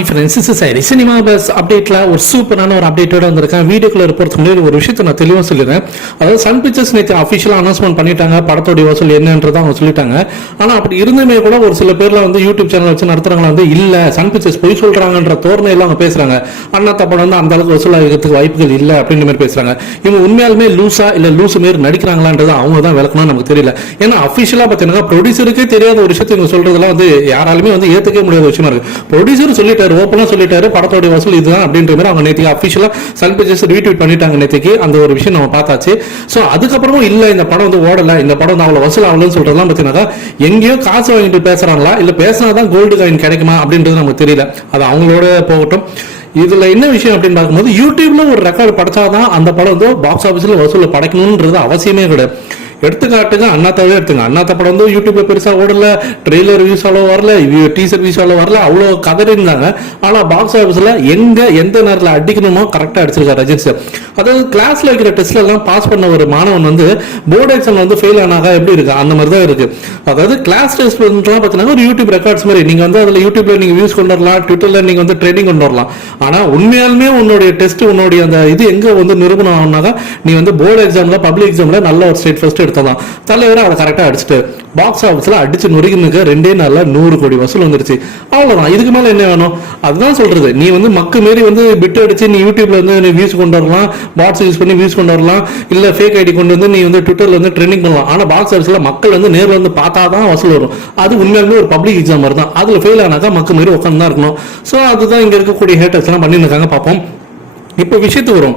Hi friends, is சரி cinema bus அப்டேட்ல ஒரு சூப்பரான ஒரு அப்டேட்டோட வந்திருக்கேன். வீடியோக்குள்ள போறதுக்கு முன்னாடி ஒரு விஷயத்தை நான் தெளிவாக சொல்லிடுறேன். அதாவது சன் பிக்சர்ஸ் நேற்று அஃபிஷியலாக அனௌன்ஸ்மெண்ட் பண்ணிட்டாங்க, படத்தோடைய வசூல் என்னன்றதை அவங்க சொல்லிட்டாங்க. ஆனால் அப்படி இருந்துமே கூட ஒரு சில பேர்ல வந்து யூடியூப் சேனல் வச்சு நடத்துறவங்க வந்து இல்ல சன் பிக்சர்ஸ் போய் சொல்றாங்கன்ற தோரணையில அவங்க பேசுறாங்க. அண்ணாத்த படம் வந்து அந்த அளவுக்கு வசூல் ஆகிறதுக்கு வாய்ப்புகள் இல்லை அப்படின்ற மாதிரி பேசுறாங்க. இவங்க உண்மையாலுமே லூசா இல்ல லூசு மாரி நடிக்கிறாங்களான்றது அவங்க தான் விளக்கணும், நமக்கு தெரியல. ஏன்னா அஃபிஷியலா பார்த்தீங்கன்னா ப்ரொடியூசருக்கே தெரியாத ஒரு விஷயத்தை இவங்க சொல்றதெல்லாம் வந்து யாராலுமே வந்து ஏத்துக்கவே முடியாத விஷயமா இருக்கு. ப்ரொடியூசர் சொல்லிட்டாரு, ஓப்பனா சொல்லிட்டாரு, படத்தோட வசூல் இதுதான் அப்படின்ற மாதிரி அவங்க நேற்றுக்கு அஃபிஷியலா சன் பிக்சர்ஸ் ரீட்வீட் பண்ணிட்டாங்க. நேற்றுக்கு அந்த ஒரு விஷயம் நம்ம பார்த்தாச்சு. ஸோ அதுக்கப்புறமும் இல்ல இந்த படம் வந்து ஓடல, இந்த படம் வந்து அவ்வளவு வசூல் ஆகலன்னு சொல்றதெல்லாம் பார்த்தீங்கன்னா எங்கேயோ காசு வாங்கிட்டு பேசுறாங்களா இல்ல பேசினாதான் கோல்டு காயின் கிடைக்குமா அப்படின்றது நமக்கு தெரியல. அது அவங்களோட போகட்டும். இதுல என்ன விஷயம் அப்படின்னு பார்க்கும்போது யூடியூப்ல ஒரு ரெக்கார்டு படைச்சாதான் அந்த படம் வந்து பாக்ஸ் ஆஃபீஸ்ல வசூல் படைக்கணும்ன்றது அவசியமே கிடையாது. எடுத்துக்காட்டுங்க அண்ணாத்தாவே எடுத்துங்க. அண்ணாத்த படம் வந்து யூடியூப்ல பெருசா ஓடல, ட்ரெய்லர் வியூஸ் அவ்வளோ வரல, டீசர் வியூஸ் அவ்வளோ வரல, அவ்வளோ கதறி இருந்தாங்க. ஆனா பாக்ஸ் ஆஃபீஸ்ல எந்த நேரத்தில் அடிக்கணுமோ கரெக்டா அடிச்சிருக்காரு ரஜினி சார். அதாவது கிளாஸ்ல வைக்கிற டெஸ்ட்ல எல்லாம் பாஸ் பண்ண ஒரு மாணவன் வந்து போர்டு எக்ஸாம்ல வந்து ஃபெயில் ஆனாக எப்படி இருக்கு அந்த மாதிரி தான் இருக்கு. அதாவது கிளாஸ் டெஸ்ட் பார்த்தீங்கன்னா ஒரு யூடியூப் ரெக்கார்ட்ஸ் மாதிரி நீங்க வந்து அதுல யூடியூப்ல நீங்க வியூஸ் கொண்டு வரலாம், ட்விட்டர்ல நீங்க வந்து ட்ரெண்டிங் கொண்டு வரலாம். ஆனா உண்மையாலுமே உன்னுடைய டெஸ்ட் உன்னுடைய அந்த இது எங்க வந்து நிரூபணம் ஆகுனாக்கா நீ வந்து போர்டு எக்ஸாம்ல பப்ளிக் எக்ஸாம்ல நல்ல ஒரு ஸ்டேட் ஃபர்ஸ்ட் எடுத்ததான். தலைவரை அதை கரெக்டா அடிச்சுட்டு பாக்ஸ் ஆஃபீஸ்ல அடிச்சு நொறுக்கினுக்கு 2 நாள்ல 100 கோடி வசூல் வந்துருச்சு. அவ்வளவுதான், இதுக்கு மேல என்ன வேணும்? அதுதான் சொல்றது. நீ வந்து மக்கு மாரி வந்து பிட் அடிச்சு நீ யூடியூப்ல வந்து நீ வியூஸ் கொண்டு வரலாம், பாட்ஸ் யூஸ் பண்ணி வியூஸ் கொண்டு வரலாம், இல்ல ஃபேக் ஐடி கொண்டு வந்து நீ வந்து ட்விட்டர்ல வந்து ட்ரெண்டிங் பண்ணலாம். ஆனா பாக்ஸ் ஆஃபீஸ்ல மக்கள் வந்து நேர்ல வந்து பார்த்தாதான் வசூல் வரும். அது உண்மையாலுமே ஒரு பப்ளிக் எக்ஸாம் மாதிரி தான். அதுல ஃபெயில் ஆனாக்கா மக்கு மாரி உட்காந்து தான் இருக்கணும். சோ அதுதான் இங்க இருக்கக்கூடிய ஹேட்டர்ஸ் எல்லாம் பண்ணி இருக்காங்க. பார்ப்போம். இப்ப விஷயத்துக்கு வரும்.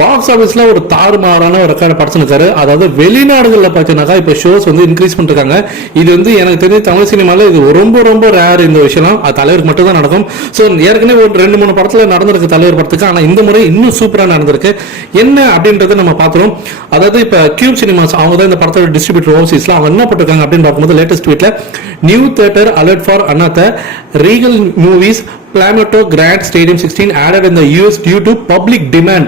பாக்ஸ் ஆஃபீஸ்ல ஒரு தாறுமாறான ஒரு ரெக்கார்டு படைச்சிருக்காரு. அதாவது வெளிநாடுகளில் பார்த்தீங்கன்னாக்கா இப்போ ஷோஸ் வந்து இன்க்ரீஸ் பண்ணிருக்காங்க. இது வந்து எனக்கு தெரிஞ்ச தமிழ் சினிமாவில் இது ரொம்ப ரொம்ப ரேர். இந்த விஷயம் அது தலைவருக்கு மட்டும் தான் நடக்கும். ஸோ ஏற்கனவே ஒரு 2-3 படத்துல நடந்திருக்கு தலைவர் படத்துக்கு. ஆனால் இந்த முறை இன்னும் சூப்பரா நடந்திருக்கு. என்ன அப்படின்றத நம்ம பார்த்துருவோம். அதாவது இப்போ கியூப் சினிமாஸ் அவங்க தான் இந்த படத்தோட டிஸ்ட்ரிபியூட்டர் ஓவர்சீஸ்ல அவங்க என்ன போட்டிருக்காங்க அப்படின்னு பார்க்கும்போது லேட்டஸ்ட் ட்வீட்ல new theatre alert for Annaatthe Regal movies Plamoto Grand Stadium 16 added in the US due to public demand.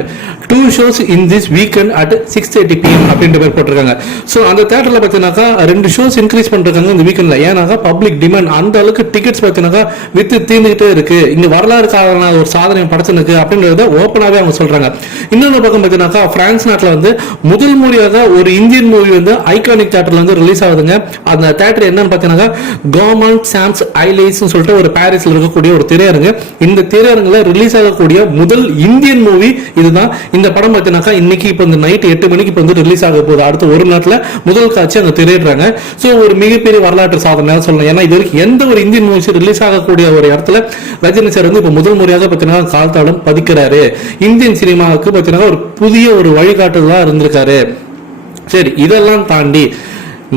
2 shows in this weekend at 6:30 PM அப்படின்ற பேர் போட்டிருக்காங்க. ஸோ அந்த தியேட்டர்ல பார்த்தீங்கன்னாக்கா 2 ஷோஸ் இன்க்ரீஸ் பண்ணிருக்காங்க இந்த வீக்கெண்ட்ல. ஏன்னாக்கா பப்ளிக் டிமாண்ட் அந்த அளவுக்கு டிக்கெட்ஸ் பார்த்தீங்கன்னாக்கா வித்து தீர்ந்துகிட்டே இருக்கு. இங்க வரலாறு காரண ஒரு சாதனை படைச்சிருக்கு அப்படின்றத ஓப்பனாவே அவங்க சொல்றாங்க. இன்னொரு பக்கம் பார்த்தீங்கன்னாக்கா பிரான்ஸ் நாட்டில் வந்து முதல் முறையாக ஒரு இந்தியன் மூவி வந்து ஐகானிக் தியேட்டர்ல வந்து ரிலீஸ் ஆகுதுங்க. அந்த தியேட்டர் என்னன்னு பார்த்தீங்கன்னா கவர்மெண்ட் சாம்ஸ் ஐலைஸ் சொல்லிட்டு ஒரு பாரிஸ்ல இருக்கக்கூடிய ஒரு திரையரங்கு. இந்த திரையரங்குல ரிலீஸ் ஆகக்கூடிய முதல் இந்தியன் மூவி இதுதான். இந்த படம் பார்த்தீங்கன்னா இன்னைக்கு இப்போ இந்த நைட் 8 மணிக்கு இப்போ வந்து ரிலீஸ் ஆக போகுது. அடுத்த ஒரு நாட்டில் முதல் காட்சி அங்கே திரையிடுறாங்க. ஸோ ஒரு மிகப்பெரிய வரலாற்று சாதனை சொல்லலாம். ஏன்னா இது வரைக்கும் எந்த ஒரு இந்தியன் மூவிஸ் ரிலீஸ் ஆகக்கூடிய ஒரு இடத்துல ரஜினி சார் வந்து இப்போ முதல் முறையாக பார்த்தீங்கன்னா கால்தாளம் பதிக்கிறாரு. இந்தியன் சினிமாவுக்கு பார்த்தீங்கன்னா ஒரு புதிய ஒரு வழிகாட்டுதலா இருந்திருக்காரு. சரி, இதெல்லாம் தாண்டி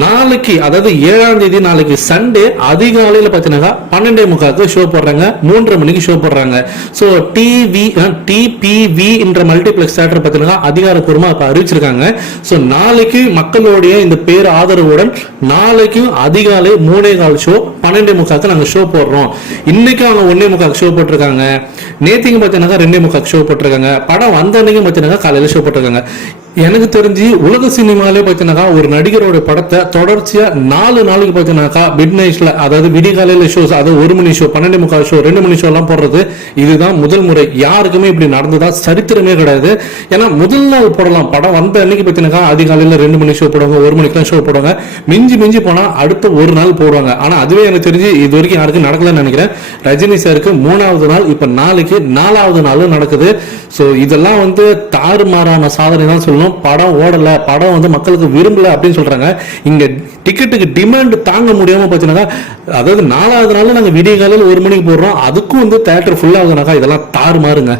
நாளைக்கு அதாவது 7ஆம் தேதி நாளைக்கு சண்டே அதிகாலையில் பார்த்தீங்கன்னா 12:45 ஷோ போடுறாங்க, 3:30 மணிக்கு ஷோ போடுறாங்க. ஸோ டிபிவி என்ற மல்டிபிளெக்ஸ் தியேட்டர் பார்த்தீங்கன்னா அதிகாரப்பூர்வமாக இப்போ அறிவிச்சிருக்காங்க. ஸோ நாளைக்கு மக்களுடைய இந்த பேர் ஆதரவுடன் நாளைக்கு அதிகாலை 3:15 ஷோ 12:45 நாங்கள் ஷோ போடுறோம். இன்னைக்கு அவங்க 1:45 ஷோ போட்டிருக்காங்க. நேத்திக்கு பார்த்தீங்கன்னா 2:45 ஷோ போட்டிருக்காங்க. படம் வந்த அன்னைக்கு பார்த்தீங்கன்னா காலையில் ஷோ போட்டிருக்காங்க. எனக்கு தெரிஞ்சு உலக சினிமாலே பார்த்தீங்கன்னா ஒரு நடிகரோட படத்தை தொடர்ச்சியா 4 நாளைக்கு பார்த்தீங்கன்னாக்கா மிட் நைட்ல அதாவது விடிகாலையில ஷோஸ் அதாவது 1 மணி ஷோ 12:45 ஷோ 2 மணி ஷோ எல்லாம் போடுறது இதுதான் முதல் முறை. யாருக்குமே இப்படி நடந்ததா சரித்திரமே கிடையாது. ஏன்னா முதல் நாள் போடலாம், படம் வந்த அன்னைக்கு பார்த்தீங்கன்னா அதிகாலையில 2 மணி ஷோ போடுவாங்க, 1 மணிக்கெல்லாம் ஷோ போடுவாங்க. மிஞ்சி போனா அடுத்த ஒரு நாள் போடுவாங்க. ஆனா அதுவே எனக்கு தெரிஞ்சு இது வரைக்கும் யாருக்கும் நடக்கலன்னு நினைக்கிறேன். ரஜினி சாருக்கு 3வது நாள், இப்ப நாளைக்கு 4வது நாள் நடக்குது. ஸோ இதெல்லாம் வந்து தாறுமாறான சாதனை தான் சொல்லணும். படம் ஓடல, படம் வந்து மக்களுக்கு விரும்பல அப்படின்னு சொல்றாங்க. இங்க டிக்கெட்டுக்கு டிமாண்ட் தாங்க முடியாம போச்சுனாக்கா அதாவது 4வது நாள் நாங்க விடிய காலையில் 1 மணிக்கு போடுறோம், அதுக்கும் வந்து தியேட்டர் ஃபுல் ஆகுதுனாக்கா இதெல்லாம் தாறுமாறுங்க.